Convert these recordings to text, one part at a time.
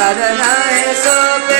Adonai Sobe.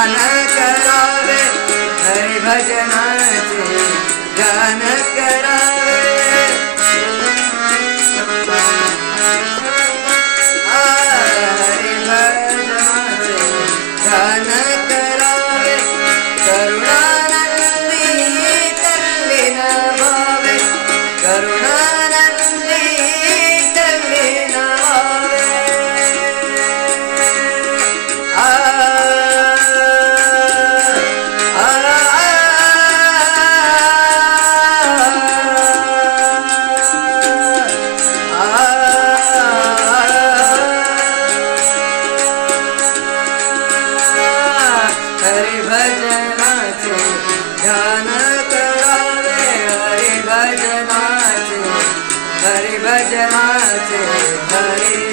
ध्यान करावे हरिभजनाचे ध्यान करावे भजनाचे ध्यान करावे हरि भजनाचे हरि भजनाचे हरि